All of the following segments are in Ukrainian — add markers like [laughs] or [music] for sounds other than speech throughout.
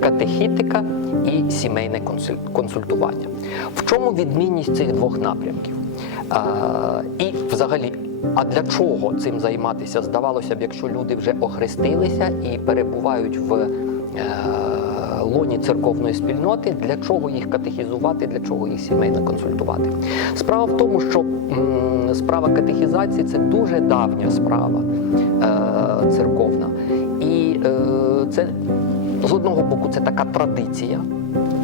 катехітика і сімейне консуль- консультування. В чому відмінність цих двох напрямків? І взагалі, а для чого цим займатися? Здавалося б, якщо люди вже охрестилися і перебувають в е, лоні церковної спільноти, для чого їх катехізувати, для чого їх сімейно консультувати? Справа в тому, що справа катехізації це дуже давня справа е, церковна. І е, це з одного боку це така традиція.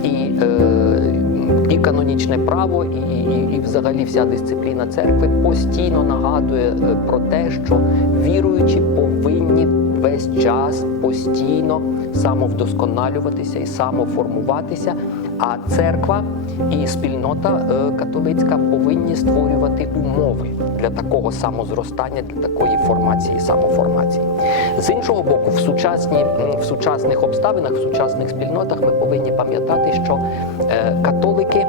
І, е, і канонічне право, і, і, і взагалі вся дисципліна церкви постійно нагадує е, про те, що віруючі повинні весь час постійно самовдосконалюватися і самоформуватися. А церква і спільнота е, католицька повинні створювати умови для такого самозростання, для такої формації, самоформації. З іншого боку, в сучасні в сучасних обставинах, в сучасних спільнотах ми повинні пам'ятати, що е, католики,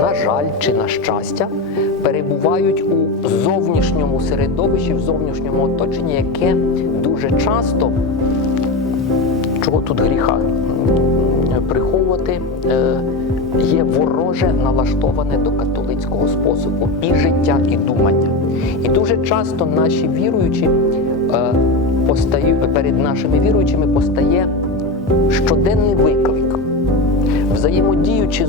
на жаль чи на щастя, перебувають у зовнішньому середовищі, в зовнішньому оточенні, яке дуже часто чого тут гріха приховувати, е, є вороже налаштоване до католицького способу і життя, і думання. І дуже часто наші віруючі е, постають перед нашими віруючими постає щоденний виклик. Взаємодіючи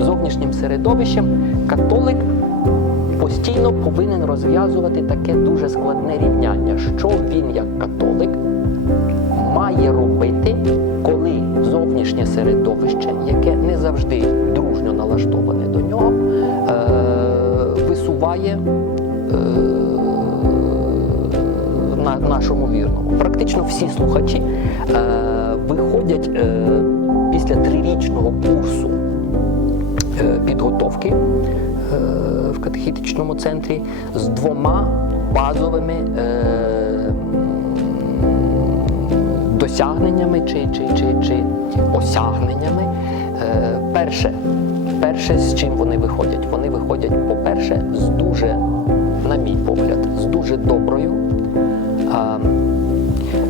з зовнішнім середовищем, католик постійно повинен розв'язувати таке дуже складне рівняння, що він як католик має робити, коли зовнішнє середовище, яке не завжди дружньо налаштоване до нього, е- висуває е- на нашому вірному. Практично всі слухачі е- виходять е- після трирічного курсу е, підготовки е, в катехітичному центрі з двома базовими е, досягненнями чи, чи, чи, чи осягненнями. Перше, перше, з чим вони виходять? Вони виходять, по-перше, з дуже, на мій погляд, з дуже доброю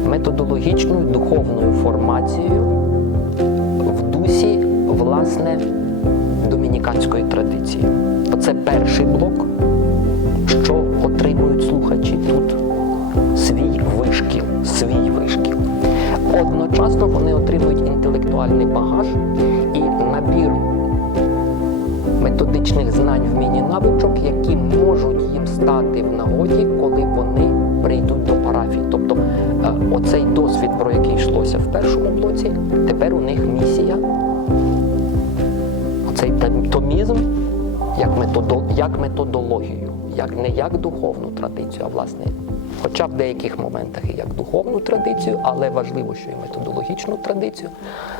методологічною духовною формацією власне, домініканської традиції. Оце перший блок, що отримують слухачі тут свій вишкіл, свій вишкіл. Одночасно вони отримують інтелектуальний багаж і набір методичних знань, вмінь і навичок, які можуть їм стати в нагоді, коли вони прийдуть до парафії. Тобто е, оцей досвід, про який йшлося в першому блоці, тепер у них місія. Там- томізм як, методо, як методологію, як не як духовну традицію, а власне, хоча в деяких моментах і як духовну традицію, але важливо, що і методологічну традицію,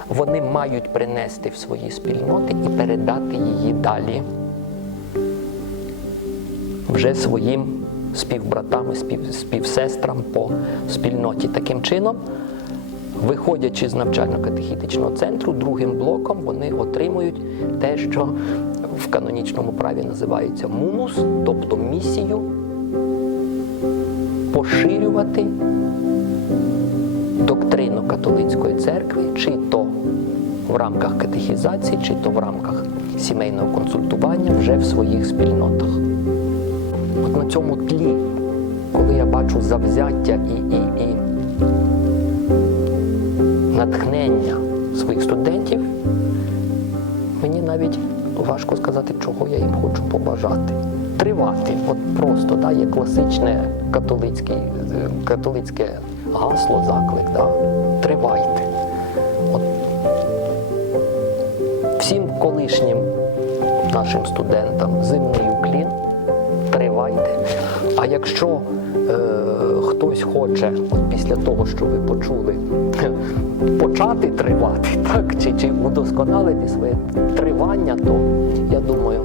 вони мають принести в свої спільноти і передати її далі вже своїм співбратам спів, співсестрам по спільноті. Таким чином, виходячи з навчально-катехітичного центру, другим блоком вони отримують те, що в канонічному праві називається мунус, тобто місію поширювати доктрину католицької церкви, чи то в рамках катехізації, чи то в рамках сімейного консультування вже в своїх спільнотах. От на цьому тлі, коли я бачу завзяття і, і, і натхнення своїх студентів, мені навіть важко сказати, чого я їм хочу побажати. Тривати, от просто да, є класичне католицьке, католицьке гасло, заклик. Да? Тривайте. От всім колишнім нашим студентам земний уклін, тривайте. А якщо хтось хоче, після того, що ви почули, [laughs] почати тривати, [laughs] так, чи, чи удосконалити своє тривання, то я думаю,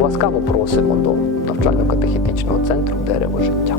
ласкаво просимо до навчально-катехітичного центру дерево життя.